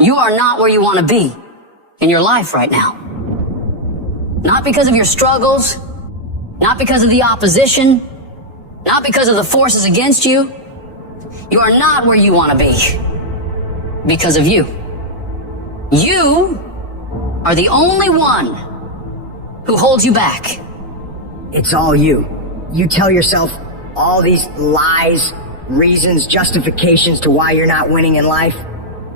You are not where you want to be in your life right now. Not because of your struggles, not because of the opposition, not because of the forces against you. You are not where you want to be because of you. You are the only one who holds you back. It's all you. You tell yourself all these lies, reasons, justifications to why you're not winning in life.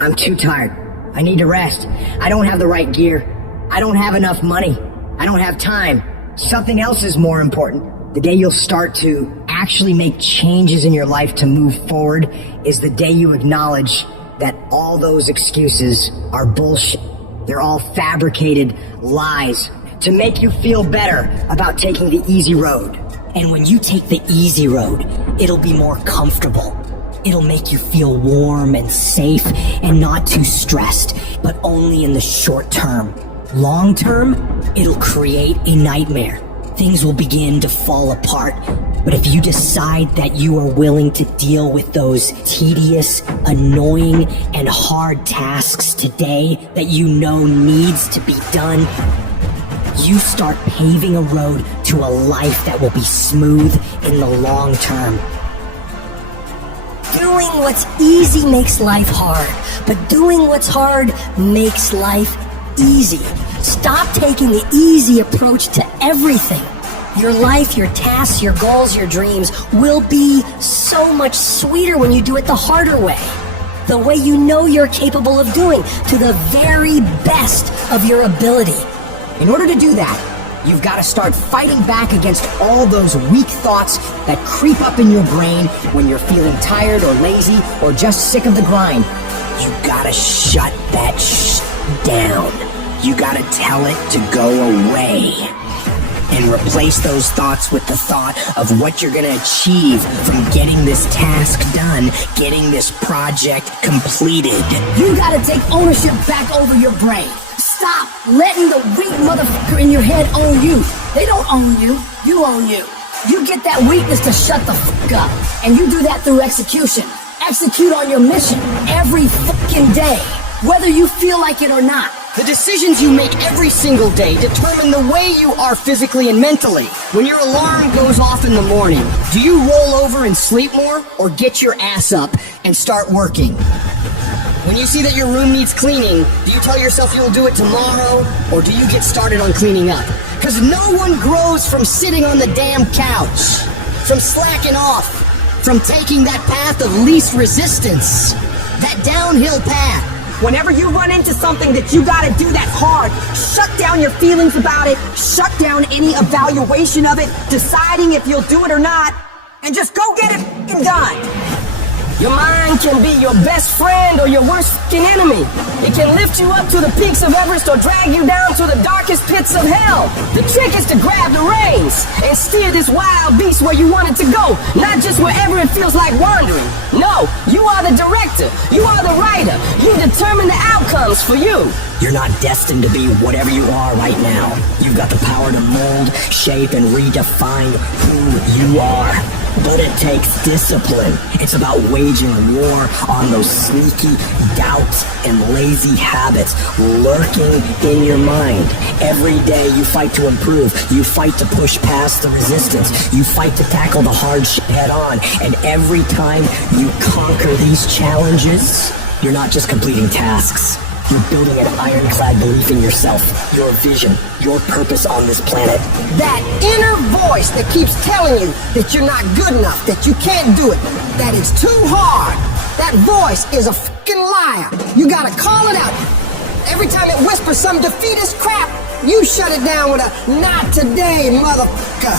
I'm too tired. I need to rest. I don't have the right gear. I don't have enough money. I don't have time. Something else is more important. The day you'll start to actually make changes in your life to move forward is the day you acknowledge that all those excuses are bullshit. They're all fabricated lies to make you feel better about taking the easy road. And when you take the easy road, it'll be more comfortable. It'll make you feel warm and safe and not too stressed, but only in the short term. Long term, it'll create a nightmare. Things will begin to fall apart. But if you decide that you are willing to deal with those tedious, annoying, and hard tasks today that you know needs to be done, you start paving a road to a life that will be smooth in the long term. Doing what's easy makes life hard, but doing what's hard makes life easy. Stop taking the easy approach to everything. Your life, your tasks, your goals, your dreams will be so much sweeter when you do it the harder way. The way you know you're capable of doing, to the very best of your ability. In order to do that, you've got to start fighting back against all those weak thoughts that creep up in your brain when you're feeling tired or lazy or just sick of the grind. You gotta shut that down. You gotta tell it to go away. And replace those thoughts with the thought of what you're gonna achieve from getting this task done, getting this project completed. You gotta take ownership back over your brain. Stop letting the weak motherfucker in your head own you. They don't own you. You own you. You get that weakness to shut the fuck up. And you do that through execution. Execute on your mission every fucking day, whether you feel like it or not. The decisions you make every single day determine the way you are physically and mentally. When your alarm goes off in the morning, do you roll over and sleep more, or get your ass up and start working? When you see that your room needs cleaning, do you tell yourself you'll do it tomorrow, or do you get started on cleaning up? Because no one grows from sitting on the damn couch, from slacking off, from taking that path of least resistance, that downhill path. Whenever you run into something that you gotta do that's hard, shut down your feelings about it, shut down any evaluation of it, deciding if you'll do it or not, and just go get it f***ing done. Your mind can be your best friend or your worst f***ing enemy. It can lift you up to the peaks of Everest or drag you down to the darkest pits of hell. The trick is to grab the reins and steer this wild beast where you want it to go, not just wherever it feels like wandering. No, you are the director. You are the writer. You determine the outcomes for you. You're not destined to be whatever you are right now. You've got the power to mold, shape, and redefine who you are. But it takes discipline. It's about waging war on those sneaky doubts and lazy habits lurking in your mind. Every day you fight to improve. You fight to push past the resistance. You fight to tackle the hard shit head on. And every time you conquer these challenges, you're not just completing tasks. You're building an ironclad belief in yourself, your vision, your purpose on this planet. That inner voice that keeps telling you that you're not good enough, that you can't do it, that it's too hard. That voice is a fucking liar. You gotta call it out. Every time it whispers some defeatist crap, you shut it down with a "not today, motherfucker."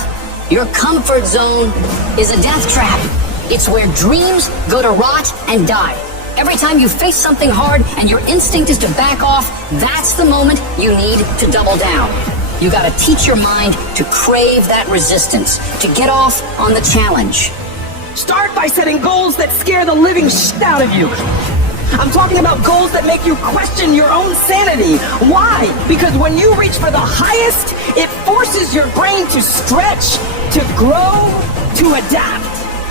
Your comfort zone is a death trap. It's where dreams go to rot and die. Every time you face something hard and your instinct is to back off, that's the moment you need to double down. You gotta teach your mind to crave that resistance, to get off on the challenge. Start by setting goals that scare the living shit out of you. I'm talking about goals that make you question your own sanity. Why? Because when you reach for the highest, it forces your brain to stretch, to grow, to adapt.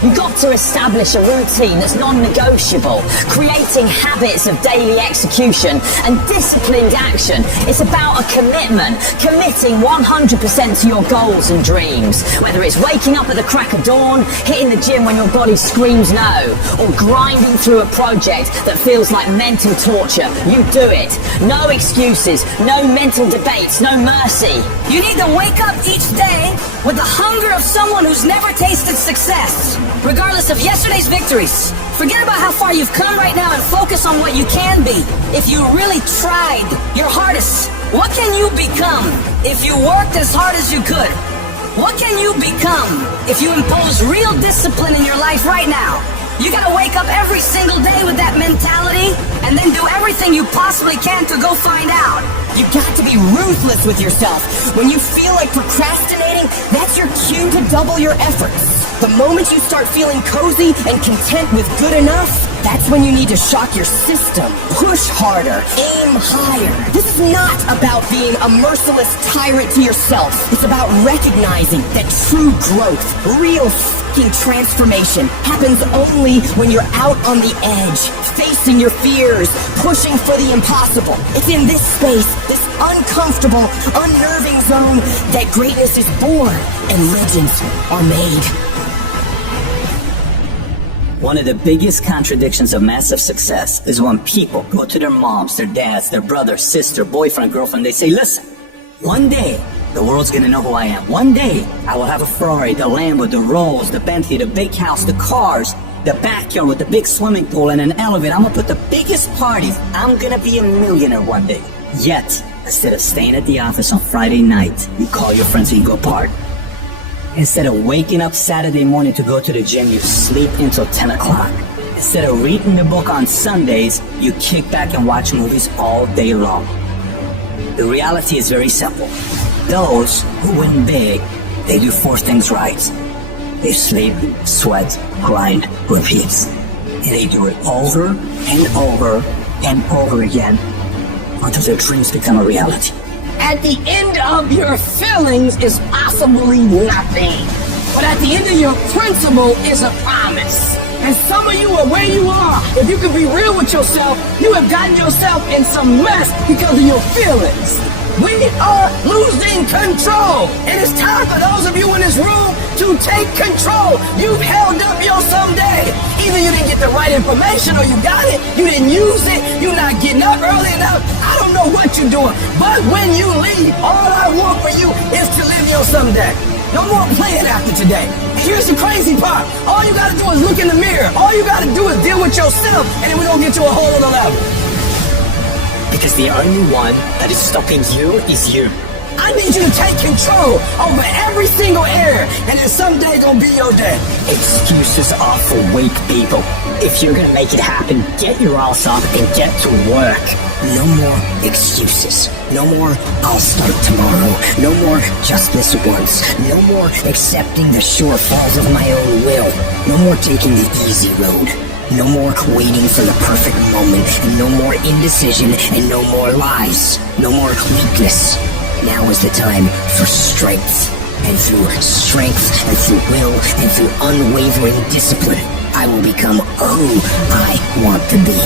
You've got to establish a routine that's non-negotiable, creating habits of daily execution and disciplined action. It's about a commitment, committing 100% to your goals and dreams. Whether it's waking up at the crack of dawn, hitting the gym when your body screams no, or grinding through a project that feels like mental torture, you do it. No excuses, no mental debates, no mercy. You need to wake up each day with the hunger of someone who's never tasted success, regardless of yesterday's victories. Forget about how far you've come right now and focus on what you can be. If you really tried your hardest, what can you become if you worked as hard as you could? What can you become if you impose real discipline in your life right now? You gotta wake up every single day with that mentality and then do everything you possibly can to go find out. You got to be ruthless with yourself. When you feel like procrastinating, that's your cue to double your efforts. The moment you start feeling cozy and content with good enough, that's when you need to shock your system. Push harder, aim higher. This is not about being a merciless tyrant to yourself. It's about recognizing that true growth, real fucking transformation happens only when you're out on the edge, facing your fears, pushing for the impossible. It's in this space, this uncomfortable, unnerving zone, that greatness is born and legends are made. One of the biggest contradictions of massive success is when people go to their moms, their dads, their brother, sister, boyfriend, girlfriend, they say, listen, one day the world's gonna know who I am. One day I will have a Ferrari, the Lambo, the Rolls, the Bentley, the big house, the cars, the backyard with the big swimming pool and an elevator. I'm gonna put the biggest parties. I'm gonna be a millionaire one day. Yet, instead of staying at the office on Friday night, you call your friends and you go party. Instead of waking up Saturday morning to go to the gym, you sleep until 10 o'clock. Instead of reading the book on Sundays, you kick back and watch movies all day long. The reality is very simple. Those who win big, they do 4 things right. They sleep, sweat, grind, repeat. And they do it over and over and over again until their dreams become a reality. At the end of your feelings is possibly nothing. But at the end of your principle is a promise. And some of you are where you are. If you can be real with yourself, you have gotten yourself in some mess because of your feelings. We are losing control. And it's time for those of you in this room to take control. You've held up your someday. Either you didn't get the right information or you got it, you didn't use it, you're not getting up early enough. I don't know what you're doing. But when you leave, all I want for you is to live your someday. No more playing after today. Here's the crazy part. All you gotta do is look in the mirror. All you gotta do is deal with yourself, and then we're gonna get to a whole other level. Because the only one that is stopping you is you. I need you to take control over every single area, and then someday gonna be your day. Excuses are for weak people. If you're gonna make it happen, get your ass up and get to work. No more excuses. No more, I'll start tomorrow. No more, just this once. No more accepting the shortfalls of my own will. No more taking the easy road. No more waiting for the perfect moment. And no more indecision and no more lies. No more weakness. Now is the time for strength. And through strength and through will and through unwavering discipline, I will become who I want to be.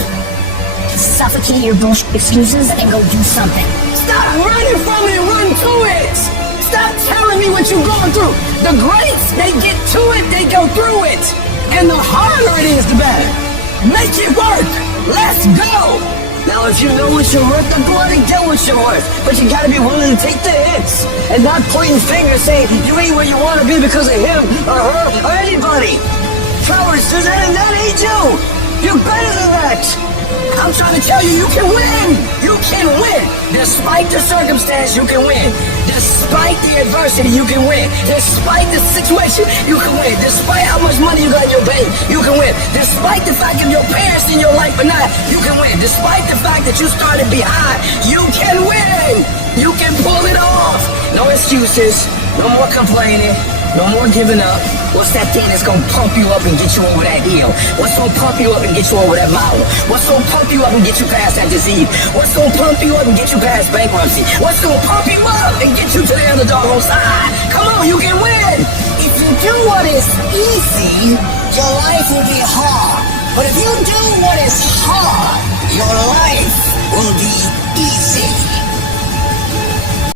Suffocate your bullshit excuses and go do something. Stop running from it and run to it. Stop telling me what you're going through. The greats, they get to it, they go through it. And the harder it is, the better. Make it work. Let's go. Now, if you know what you're worth, then go ahead and get what you're worth. But you gotta be willing to take the hits and not pointing fingers saying you ain't where you want to be because of him or her or anybody. Cowards, that ain't you. You're better than that. I'm trying to tell you, you can win. You can win. Despite the circumstance, you can win. Despite the adversity, you can win. Despite the situation, you can win. Despite how much money you got in your bank, you can win. Despite the fact if your parents in your life or not, you can win. Despite the fact that you started behind, you can win. You can pull it off. No excuses. No more complaining. No more giving up. What's that thing that's gonna pump you up and get you over that hill? What's gonna pump you up and get you over that mountain? What's gonna pump you up and get you past that disease? What's gonna pump you up and get you past bankruptcy? What's gonna pump you up and get you to the other doggone side? Come on, you can win! If you do what is easy, your life will be hard. But if you do what is hard, your life